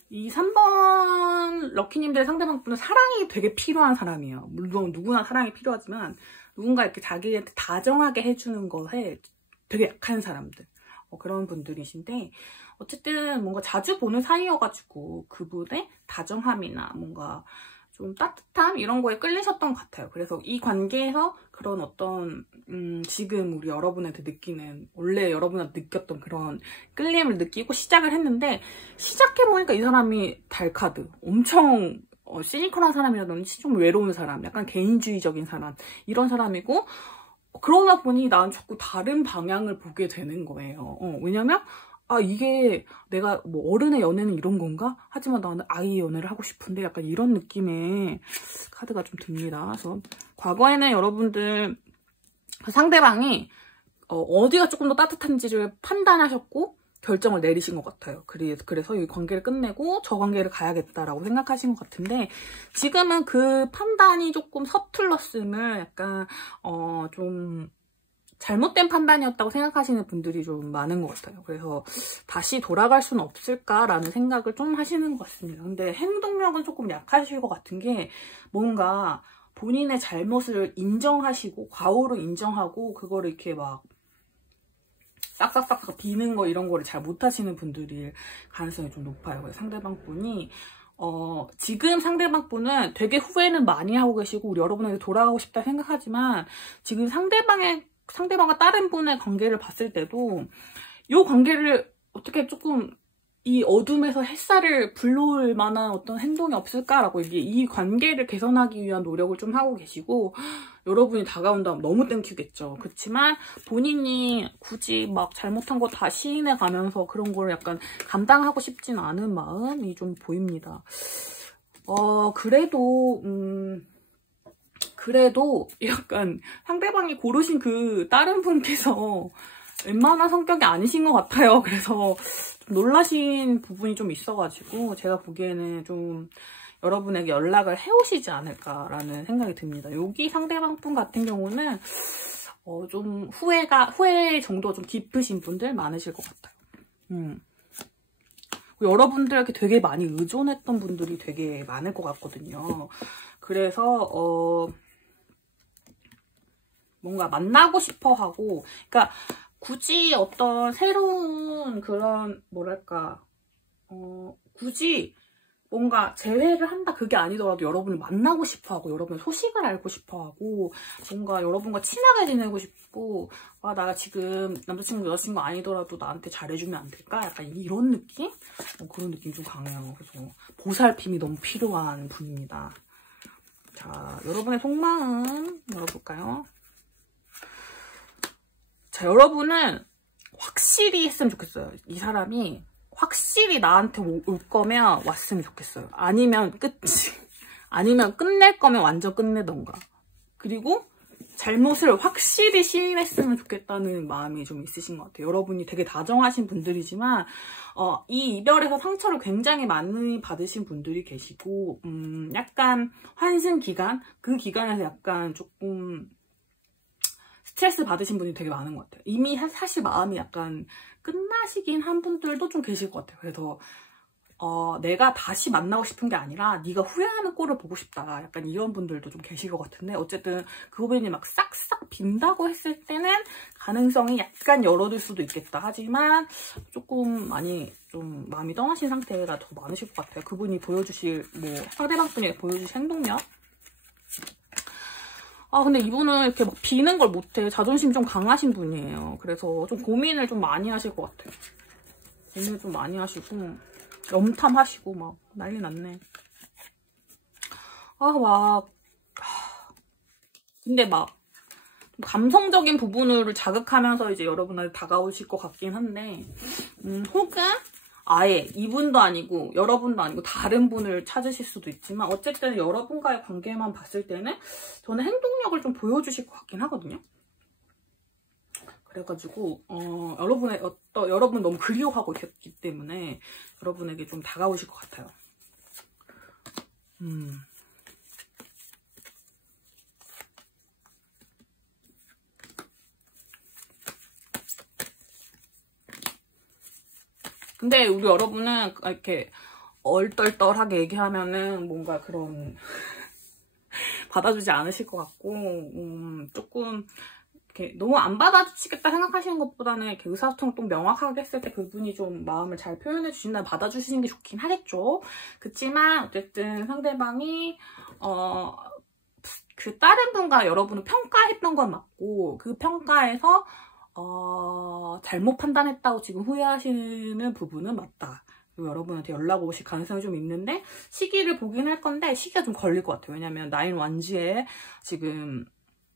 이 3번 럭키님들의 상대방분은 사랑이 되게 필요한 사람이에요. 물론 누구나 사랑이 필요하지만 누군가 이렇게 자기한테 다정하게 해주는 것에 되게 약한 사람들, 그런 분들이신데, 어쨌든 뭔가 자주 보는 사이여가지고 그분의 다정함이나 뭔가 좀 따뜻함 이런 거에 끌리셨던 것 같아요. 그래서 이 관계에서 그런 어떤 지금 우리 여러분한테 느끼는, 원래 여러분한테 느꼈던 그런 끌림을 느끼고 시작을 했는데, 시작해보니까 이 사람이 달카드, 엄청 시니컬한 사람이라든지 좀 외로운 사람, 약간 개인주의적인 사람, 이런 사람이고, 그러다 보니 난 자꾸 다른 방향을 보게 되는 거예요. 왜냐면 이게 내가 뭐 어른의 연애는 이런 건가? 하지만 나는 아이의 연애를 하고 싶은데, 약간 이런 느낌의 카드가 좀 듭니다. 그래서 과거에는 여러분들 그 상대방이 어디가 조금 더 따뜻한지를 판단하셨고 결정을 내리신 것 같아요. 그래서 이 관계를 끝내고 저 관계를 가야겠다라고 생각하신 것 같은데, 지금은 그 판단이 조금 서툴렀음을 약간 좀 잘못된 판단이었다고 생각하시는 분들이 좀 많은 것 같아요. 그래서 다시 돌아갈 수는 없을까라는 생각을 좀 하시는 것 같습니다. 근데 행동력은 조금 약하실 것 같은 게 뭔가 본인의 잘못을 인정하시고 과오로 인정하고 그거를 이렇게 막 싹싹싹 비는 거 이런 거를 잘 못하시는 분들일 가능성이 좀 높아요. 그래서 상대방 분이 지금 상대방 분은 되게 후회는 많이 하고 계시고 우리 여러분에게 돌아가고 싶다 생각하지만 지금 상대방과 다른 분의 관계를 봤을 때도 이 관계를 어떻게 조금 이 어둠에서 햇살을 불러올 만한 어떤 행동이 없을까라고 이 관계를 개선하기 위한 노력을 좀 하고 계시고 여러분이 다가온다면 너무 땡큐겠죠. 그렇지만 본인이 굳이 막 잘못한 거 다 시인해 가면서 그런 걸 약간 감당하고 싶진 않은 마음이 좀 보입니다. 그래도 약간 상대방이 고르신 그 다른 분께서 웬만한 성격이 아니신 것 같아요. 그래서 좀 놀라신 부분이 좀 있어가지고 제가 보기에는 좀 여러분에게 연락을 해오시지 않을까라는 생각이 듭니다. 여기 상대방 분 같은 경우는 좀 후회 정도 좀 깊으신 분들 많으실 것 같아요. 여러분들에게 되게 많이 의존했던 분들이 되게 많을 것 같거든요. 그래서 뭔가 만나고 싶어 하고, 그러니까 굳이 어떤 새로운 그런 뭐랄까 굳이 뭔가 재회를 한다 그게 아니더라도 여러분을 만나고 싶어 하고 여러분의 소식을 알고 싶어 하고 뭔가 여러분과 친하게 지내고 싶고 나 지금 남자친구 여자친구 아니더라도 나한테 잘해주면 안 될까? 약간 이런 느낌? 그런 느낌이 좀 강해요. 그래서 보살핌이 너무 필요한 분입니다. 자, 여러분의 속마음 열어볼까요? 자, 여러분은 확실히 했으면 좋겠어요. 이 사람이 확실히 나한테 올 거면 왔으면 좋겠어요. 아니면 끝이. 아니면 끝낼 거면 완전 끝내던가. 그리고 잘못을 확실히 시인했으면 좋겠다는 마음이 좀 있으신 것 같아요. 여러분이 되게 다정하신 분들이지만 이 이별에서 상처를 굉장히 많이 받으신 분들이 계시고 약간 환승 기간? 그 기간에서 약간 조금 스트레스 받으신 분이 되게 많은 것 같아요. 이미 사실 마음이 약간 끝나시긴 한 분들도 좀 계실 것 같아요. 그래서 내가 다시 만나고 싶은 게 아니라 네가 후회하는 꼴을 보고 싶다. 약간 이런 분들도 좀 계실 것 같은데 어쨌든 그 부분이 막 싹싹 빈다고 했을 때는 가능성이 약간 열어둘 수도 있겠다. 하지만 조금 많이 좀 마음이 떠나신 상태가 더 많으실 것 같아요. 그분이 보여주실 상대방 분이 보여주실 행동력. 근데 이분은 이렇게 막 비는 걸 못해. 자존심 좀 강하신 분이에요. 그래서 좀 고민을 좀 많이 하실 것 같아요. 고민을 좀 많이 하시고, 염탐하시고, 막, 난리 났네. 근데 막, 감성적인 부분을 자극하면서 이제 여러분한테 다가오실 것 같긴 한데, 혹은, 아예 이분도 아니고 여러분도 아니고 다른 분을 찾으실 수도 있지만 어쨌든 여러분과의 관계만 봤을 때는 저는 행동력을 좀 보여주실 것 같긴 하거든요. 그래가지고 여러분 너무 그리워하고 있기 때문에 여러분에게 좀 다가오실 것 같아요. 근데 우리 여러분은 이렇게 얼떨떨하게 얘기하면은 뭔가 그런 받아주지 않으실 것 같고 조금 이렇게 너무 안 받아주시겠다 생각하시는 것보다는 이렇게 의사소통 명확하게 했을 때 그분이 좀 마음을 잘 표현해 주신다면 받아주시는 게 좋긴 하겠죠. 그렇지만 어쨌든 상대방이 그 다른 분과 여러분을 평가했던 건 맞고 그 평가에서 잘못 판단했다고 지금 후회하시는 부분은 맞다. 그리고 여러분한테 연락 오실 가능성이 좀 있는데 시기를 보긴 할 건데 시기가 좀 걸릴 것 같아요. 왜냐면 나인 완지에 지금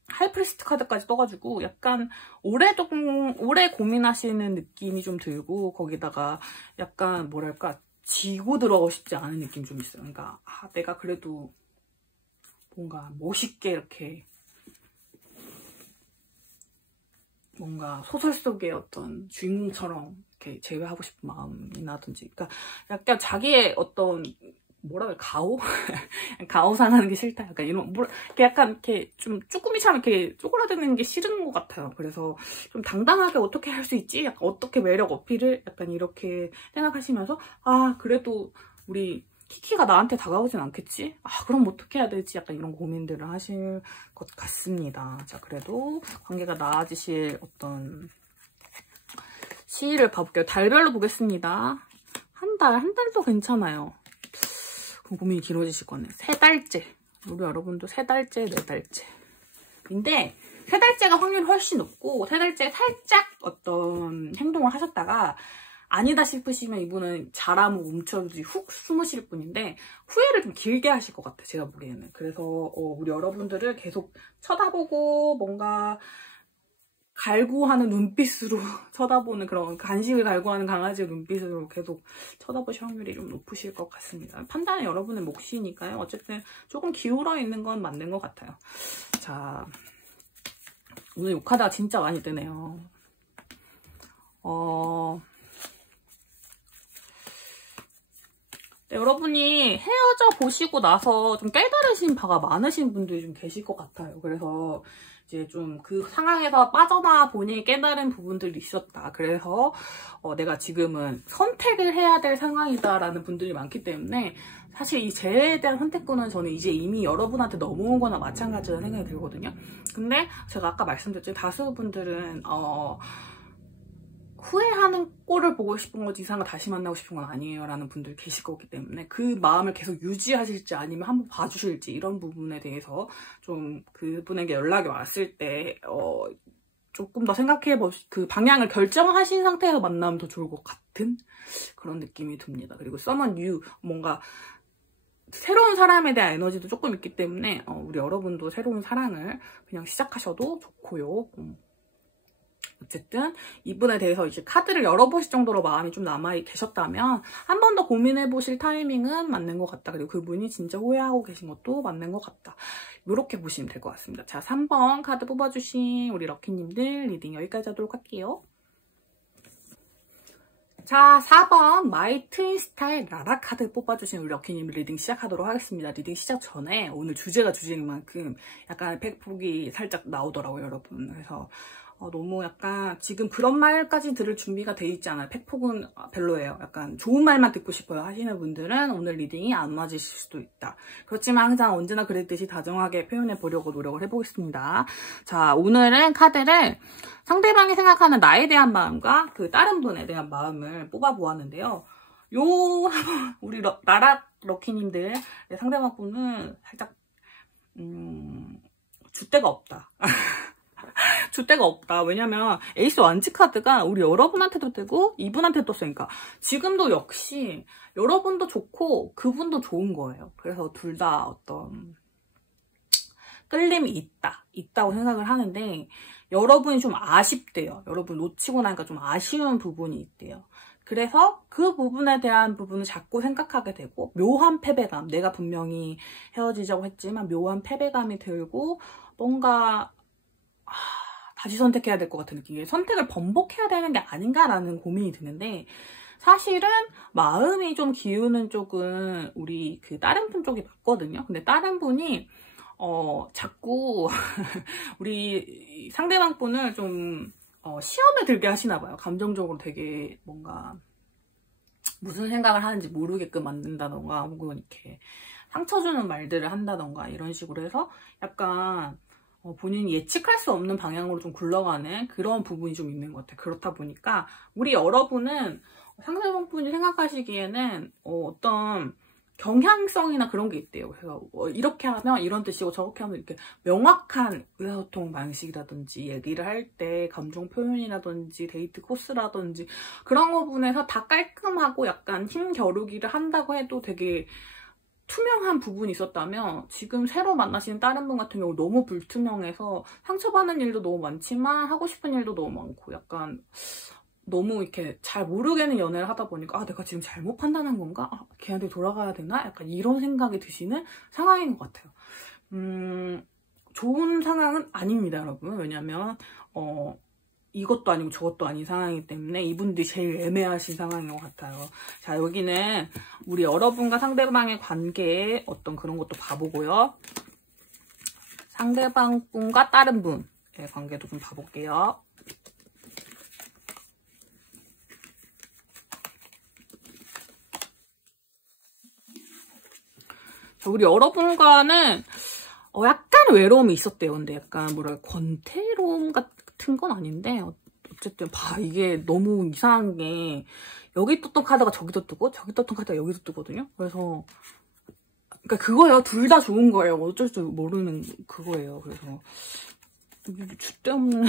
하이프리스트 카드까지 떠가지고 약간 오래 고민하시는 느낌이 좀 들고 거기다가 약간 뭐랄까 지고 들어가고 싶지 않은 느낌이 좀 있어요. 그러니까 내가 그래도 뭔가 멋있게 이렇게 뭔가 소설 속의 어떤 주인공처럼 이렇게 제외하고 싶은 마음이라든지, 그러니까 약간 자기의 어떤 뭐라 그래, 가오? 가오 상하는 게 싫다. 약간 이런, 약간 이렇게 좀 쭈꾸미처럼 이렇게 쪼그라드는 게 싫은 것 같아요. 그래서 좀 당당하게 어떻게 할 수 있지? 약간 어떻게 매력 어필을 약간 이렇게 생각하시면서, 아, 그래도 우리 키키가 나한테 다가오진 않겠지? 아, 그럼 어떻게 해야 되지? 약간 이런 고민들을 하실 것 같습니다. 자, 그래도 관계가 나아지실 어떤 시일을 봐볼게요. 달별로 보겠습니다. 한 달도 괜찮아요. 그럼 고민이 길어지실 거네. 3달째. 우리 여러분도 3달째, 4달째. 근데 3달째가 확률이 훨씬 높고 3달째 살짝 어떤 행동을 하셨다가 아니다 싶으시면 이분은 잘하면 멈춰주지 훅 숨으실 분인데 후회를 좀 길게 하실 것 같아요. 제가 보기에는. 그래서 우리 여러분들을 계속 쳐다보고 뭔가 갈구하는 눈빛으로 쳐다보는 그런 간식을 갈구하는 강아지의 눈빛으로 계속 쳐다보실 확률이 좀 높으실 것 같습니다. 판단은 여러분의 몫이니까요. 어쨌든 조금 기울어 있는 건 맞는 것 같아요. 자, 오늘 욕하다가 진짜 많이 뜨네요. 네, 여러분이 헤어져 보시고 나서 좀 깨달으신 바가 많으신 분들이 좀 계실 것 같아요. 그래서 이제 좀 그 상황에서 빠져나 보니 깨달은 부분들이 있었다. 그래서 내가 지금은 선택을 해야 될 상황이다라는 분들이 많기 때문에 사실 이 재해에 대한 선택권은 저는 이제 이미 여러분한테 넘어온 거나 마찬가지라는 생각이 들거든요. 근데 제가 아까 말씀드렸지만 다수 분들은 후회하는 꼴을 보고 싶은 거지 이상을 다시 만나고 싶은 건 아니에요 라는 분들이 계실 거기 때문에 그 마음을 계속 유지하실지 아니면 한번 봐주실지 이런 부분에 대해서 좀 그분에게 연락이 왔을 때 조금 더 그 방향을 결정하신 상태에서 만나면 더 좋을 것 같은 그런 느낌이 듭니다. 그리고 someone new, 뭔가 새로운 사람에 대한 에너지도 조금 있기 때문에 우리 여러분도 새로운 사랑을 그냥 시작하셔도 좋고요. 어쨌든 이분에 대해서 이제 카드를 열어보실 정도로 마음이 좀 남아 계셨다면 한 번 더 고민해보실 타이밍은 맞는 것 같다. 그리고 그분이 진짜 후회하고 계신 것도 맞는 것 같다. 이렇게 보시면 될 것 같습니다. 자, 3번 카드 뽑아주신 우리 럭키님들 리딩 여기까지 하도록 할게요. 자, 4번 마이 트윈 스타일 라라 카드 뽑아주신 우리 럭키님 리딩 시작하도록 하겠습니다. 리딩 시작 전에 오늘 주제가 주제인 만큼 약간 팩폭이 살짝 나오더라고요, 여러분. 그래서 너무 약간 지금 그런 말까지 들을 준비가 돼 있지 않아요. 팩폭은 별로예요. 약간 좋은 말만 듣고 싶어요 하시는 분들은 오늘 리딩이 안 맞으실 수도 있다. 그렇지만 항상 언제나 그랬듯이 다정하게 표현해 보려고 노력을 해보겠습니다. 자, 오늘은 카드를 상대방이 생각하는 나에 대한 마음과 그 다른 분에 대한 마음을 뽑아보았는데요. 우리 나라 럭키님들 상대방 분은 살짝 줏대가 없다. 줏대가 없다. 왜냐면 에이스 완지 카드가 우리 여러분한테도 뜨고 이분한테도 떴으니까 지금도 역시 여러분도 좋고 그분도 좋은 거예요. 그래서 둘 다 어떤 끌림이 있다고 생각을 하는데 여러분이 좀 아쉽대요. 여러분 놓치고 나니까 좀 아쉬운 부분이 있대요. 그래서 그 부분에 대한 부분을 자꾸 생각하게 되고 묘한 패배감, 내가 분명히 헤어지자고 했지만 묘한 패배감이 들고 뭔가 다시 선택해야 될 것 같은 느낌이에요. 선택을 번복해야 되는 게 아닌가라는 고민이 드는데 사실은 마음이 좀 기우는 쪽은 우리 그 다른 분 쪽이 맞거든요. 근데 다른 분이 자꾸 우리 상대방 분을 좀 시험에 들게 하시나 봐요. 감정적으로 되게 뭔가 무슨 생각을 하는지 모르게끔 만든다던가 혹은 이렇게 상처 주는 말들을 한다던가 이런 식으로 해서 약간 본인이 예측할 수 없는 방향으로 좀 굴러가는 그런 부분이 좀 있는 것 같아요. 그렇다 보니까 우리 여러분은 상대방분이 생각하시기에는 어떤 경향성이나 그런 게 있대요. 그래서 이렇게 하면 이런 뜻이고 저렇게 하면 이렇게 명확한 의사소통 방식이라든지 얘기를 할 때 감정 표현이라든지 데이트 코스라든지 그런 부분에서 다 깔끔하고 약간 힘겨루기를 한다고 해도 되게 투명한 부분이 있었다면 지금 새로 만나시는 다른 분 같은 경우 너무 불투명해서 상처받는 일도 너무 많지만 하고 싶은 일도 너무 많고 약간 너무 이렇게 잘 모르겠는 연애를 하다 보니까 내가 지금 잘못 판단한 건가? 걔한테 돌아가야 되나? 약간 이런 생각이 드시는 상황인 것 같아요. 좋은 상황은 아닙니다, 여러분. 왜냐면 이것도 아니고 저것도 아닌 상황이기 때문에 이분들이 제일 애매하신 상황인 것 같아요. 자, 여기는 우리 여러분과 상대방의 관계에 어떤 그런 것도 봐보고요. 상대방 분과 다른 분의 관계도 좀 봐볼게요. 자, 우리 여러분과는 약간 외로움이 있었대요. 근데 약간 권태로움 같은 건 아닌데 어쨌든 이게 너무 이상한 게 여기 떴던 카드가 저기도 뜨고 저기 떴던 카드가 여기도 뜨거든요. 그래서 그러니까 그거예요. 둘 다 좋은 거예요. 어쩔 줄 모르는 그거예요. 그래서 쓸데없는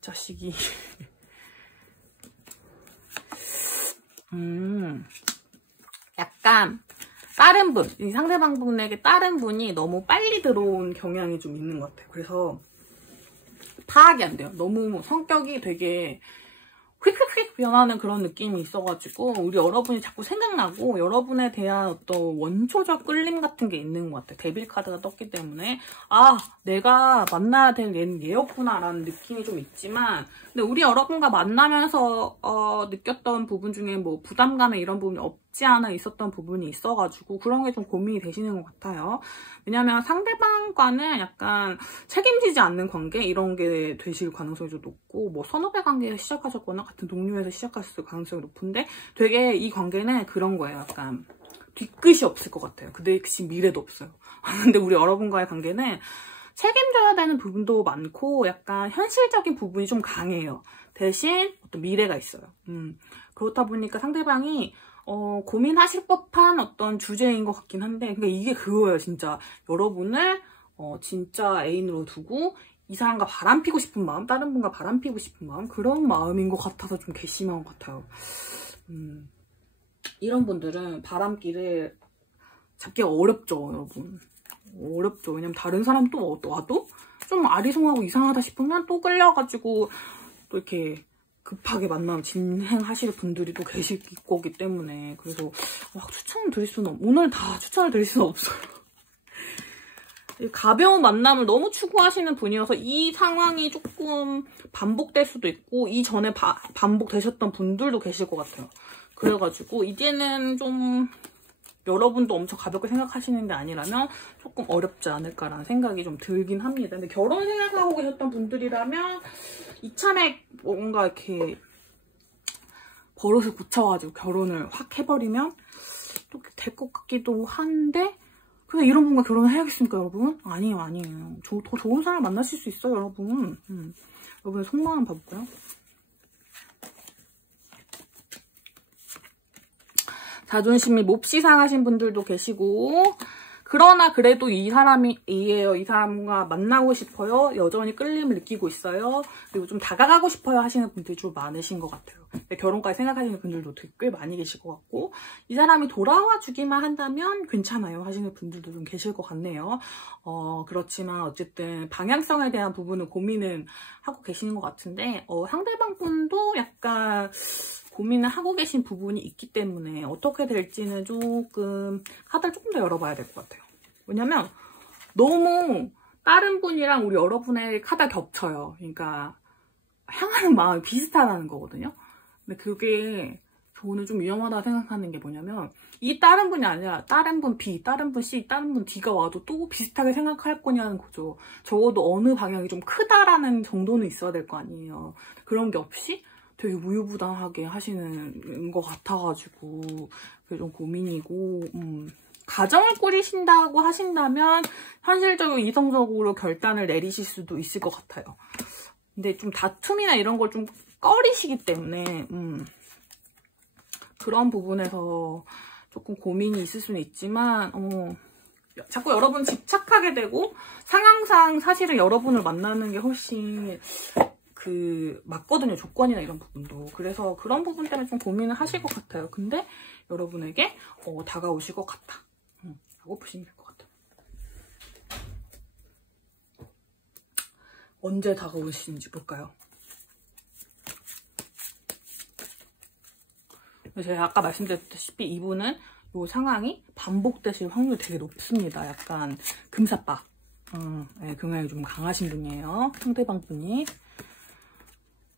자식이 약간 다른 분, 이 상대방 분에게 다른 분이 너무 빨리 들어온 경향이 좀 있는 것 같아요. 그래서 파악이 안 돼요. 너무 성격이 되게 휙휙휙 변하는 그런 느낌이 있어가지고 우리 여러분이 자꾸 생각나고 여러분에 대한 어떤 원초적 끌림 같은 게 있는 것 같아요. 데빌 카드가 떴기 때문에 내가 만나야 될 얘는 얘였구나 라는 느낌이 좀 있지만 근데 우리 여러분과 만나면서 느꼈던 부분 중에 부담감에 이런 부분이 없지 않아 있었던 부분이 있어가지고 그런 게 좀 고민이 되시는 것 같아요. 왜냐면 상대방과는 약간 책임지지 않는 관계 이런 게 되실 가능성이 좀 높고 선후배 관계에서 시작하셨거나 같은 동료에서 시작하셨을 가능성이 높은데 되게 이 관계는 그런 거예요. 약간 뒤끝이 없을 것 같아요. 그 대신 미래도 없어요. 근데 우리 여러분과의 관계는 책임져야 되는 부분도 많고 약간 현실적인 부분이 좀 강해요. 대신 어떤 미래가 있어요. 그렇다 보니까 상대방이 고민하실 법한 어떤 주제인 것 같긴 한데 그러니까 이게 그거예요. 진짜 여러분을 진짜 애인으로 두고 이 사람과 바람피고 싶은 마음, 다른 분과 바람피고 싶은 마음 그런 마음인 것 같아서 좀 괘씸한 것 같아요. 이런 분들은 바람기를 잡기가 어렵죠, 여러분. 어렵죠. 왜냐면 다른 사람 또 와도 좀 아리송하고 이상하다 싶으면 또 끌려가지고 또 이렇게 급하게 만남 진행하실 분들이 또 계실 거기 때문에 그래서 추천을 드릴 수는 오늘 다 추천을 드릴 수는 없어요. 가벼운 만남을 너무 추구하시는 분이어서 이 상황이 조금 반복될 수도 있고 이전에 반복되셨던 분들도 계실 것 같아요. 그래가지고 이제는 좀 여러분도 엄청 가볍게 생각하시는 게 아니라면 조금 어렵지 않을까라는 생각이 좀 들긴 합니다. 근데 결혼 생각하고 계셨던 분들이라면 이참에 뭔가 이렇게 버릇을 고쳐가지고 결혼을 확 해버리면 또 될 것 같기도 한데 근데 이런 분과 결혼을 해야겠습니까, 여러분? 아니에요. 더 좋은 사람 만나실 수 있어요, 여러분. 여러분의 속마음 한번 봐볼까요? 자존심이 몹시 상하신 분들도 계시고 그러나 그래도 이 사람이에요. 이 사람과 만나고 싶어요. 여전히 끌림을 느끼고 있어요. 그리고 좀 다가가고 싶어요 하시는 분들이 좀 많으신 것 같아요. 결혼까지 생각하시는 분들도 되게 꽤 많이 계실 것 같고 이 사람이 돌아와 주기만 한다면 괜찮아요 하시는 분들도 좀 계실 것 같네요. 그렇지만 어쨌든 방향성에 대한 부분은 고민은 하고 계시는 것 같은데 상대방 분도 약간 고민을 하고 계신 부분이 있기 때문에 어떻게 될지는 조금 카드를 조금 더 열어봐야 될 것 같아요. 왜냐면 너무 다른 분이랑 우리 여러분의 카드가 겹쳐요. 그러니까 향하는 마음이 비슷하다는 거거든요. 근데 그게 저는 좀 위험하다고 생각하는 게 뭐냐면 이 다른 분이 아니라 다른 분 B, 다른 분 C, 다른 분 D가 와도 또 비슷하게 생각할 거냐는 거죠. 적어도 어느 방향이 좀 크다라는 정도는 있어야 될 거 아니에요. 그런 게 없이 되게 우유부단하게 하시는 것 같아가지고 그게 좀 고민이고 가정을 꾸리신다고 하신다면 현실적으로 이성적으로 결단을 내리실 수도 있을 것 같아요. 근데 좀 다툼이나 이런 걸 좀 꺼리시기 때문에 그런 부분에서 조금 고민이 있을 수는 있지만 자꾸 여러분 집착하게 되고 상황상 사실은 여러분을 만나는 게 훨씬 맞거든요. 조건이나 이런 부분도. 그래서 그런 부분 때문에 좀 고민을 하실 것 같아요. 근데 여러분에게 다가오실 것 같다. 라고 보시면 될 것 같아요. 언제 다가오시는지 볼까요? 제가 아까 말씀드렸다시피 이분은 이 상황이 반복되실 확률이 되게 높습니다. 약간 금사빠. 네, 경향이 좀 강하신 분이에요. 상대방 분이.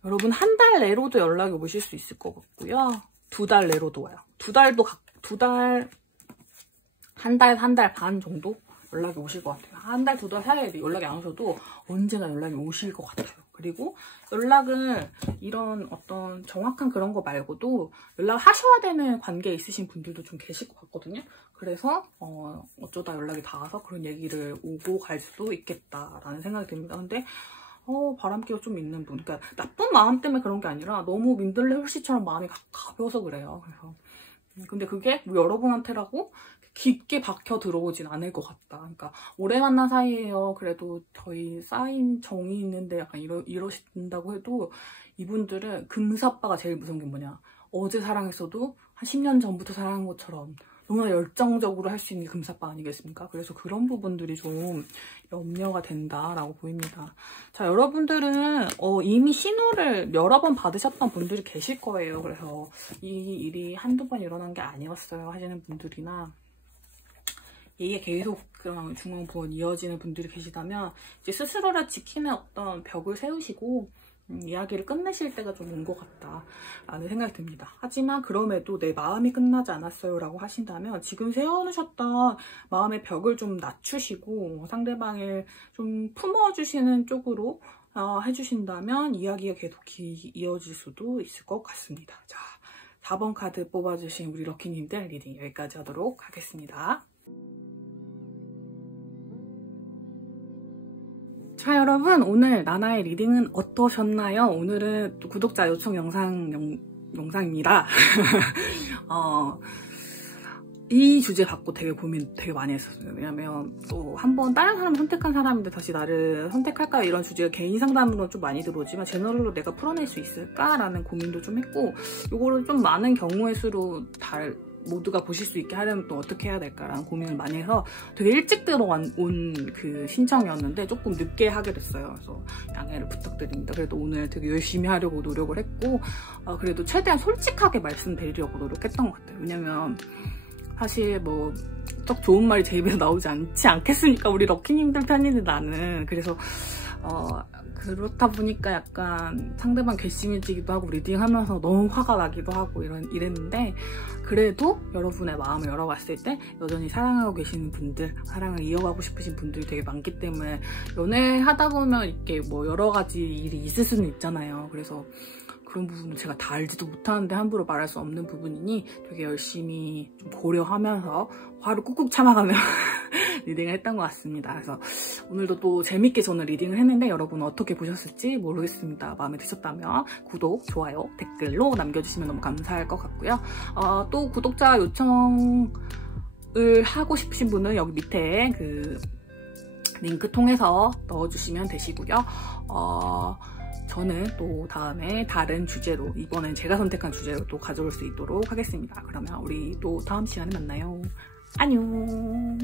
여러분 한 달 내로도 연락이 오실 수 있을 것 같고요. 2달 내로도 와요. 한 달 반 정도 연락이 오실 것 같아요. 한 달, 2달 사이에 연락이 안 오셔도 언제나 연락이 오실 것 같아요. 그리고 연락을 이런 어떤 정확한 그런 거 말고도 연락하셔야 되는 관계에 있으신 분들도 좀 계실 것 같거든요. 그래서 어쩌다 연락이 닿아서 그런 얘기를 오고 갈 수도 있겠다라는 생각이 듭니다. 근데 바람기가 좀 있는 분, 그러니까 나쁜 마음 때문에 그런 게 아니라 너무 민들레 홀씨처럼 마음이 가벼워서 그래요. 그래서 근데 그게 뭐 여러분한테라고 깊게 박혀 들어오진 않을 것 같다. 그러니까 오래 만난 사이에요. 그래도 저희 쌓인 정이 있는데 약간 이러신다고 해도 이분들은 금사빠가 제일 무서운 게 뭐냐. 어제 사랑했어도 한 10년 전부터 사랑한 것처럼 너무나 열정적으로 할 수 있는 게 금사빠 아니겠습니까? 그래서 그런 부분들이 좀 염려가 된다라고 보입니다. 자, 여러분들은 이미 신호를 여러 번 받으셨던 분들이 계실 거예요. 그래서 이 일이 한두 번 일어난 게 아니었어요 하시는 분들이나 이게 계속 그런 중앙부원 이어지는 분들이 계시다면 이제 스스로를 지키는 어떤 벽을 세우시고 이야기를 끝내실 때가 좀 온 것 같다라는 생각이 듭니다. 하지만 그럼에도 내 마음이 끝나지 않았어요 라고 하신다면 지금 세워놓으셨던 마음의 벽을 좀 낮추시고 상대방을 좀 품어주시는 쪽으로 해주신다면 이야기가 계속 이어질 수도 있을 것 같습니다. 자, 4번 카드 뽑아주신 우리 럭키님들 리딩 여기까지 하도록 하겠습니다. 자, 여러분 오늘 나나의 리딩은 어떠셨나요? 오늘은 또 구독자 요청 영상입니다. 이 주제 받고 되게 고민 되게 많이 했었어요. 왜냐면 또 한번 다른 사람 선택한 사람인데 다시 나를 선택할까 이런 주제가 개인 상담으로 좀 많이 들어오지만 제너럴로 내가 풀어낼 수 있을까라는 고민도 좀 했고 이거를 좀 많은 경우의 수로 모두가 보실 수 있게 하려면 또 어떻게 해야 될까라는 고민을 많이 해서 되게 일찍 들어온 그 신청이었는데 조금 늦게 하게 됐어요. 그래서 양해를 부탁드립니다. 그래도 오늘 되게 열심히 하려고 노력을 했고 그래도 최대한 솔직하게 말씀드리려고 노력했던 것 같아요. 왜냐면 사실 뭐 딱 좋은 말이 제 입에서 나오지 않겠습니까? 우리 럭키님들 편인데 나는. 그래서 그렇다 보니까 약간 상대방 괘씸해지기도 하고 리딩하면서 너무 화가 나기도 하고 이랬는데 그래도 여러분의 마음을 열어봤을 때 여전히 사랑하고 계시는 분들, 사랑을 이어가고 싶으신 분들이 되게 많기 때문에 연애하다 보면 이렇게 뭐 여러 가지 일이 있을 수는 있잖아요. 그래서 그런 부분은 제가 다 알지도 못하는데 함부로 말할 수 없는 부분이니 되게 열심히 좀 고려하면서 화를 꾹꾹 참아가며 리딩을 했던 것 같습니다. 그래서 오늘도 또 재밌게 저는 리딩을 했는데 여러분 어떻게 보셨을지 모르겠습니다. 마음에 드셨다면 구독, 좋아요, 댓글로 남겨주시면 너무 감사할 것 같고요. 또 구독자 요청을 하고 싶으신 분은 여기 밑에 그 링크 통해서 넣어주시면 되시고요. 저는 또 다음에 다른 주제로 이번엔 제가 선택한 주제로 또 가져올 수 있도록 하겠습니다. 그러면 우리 또 다음 시간에 만나요. 안녕.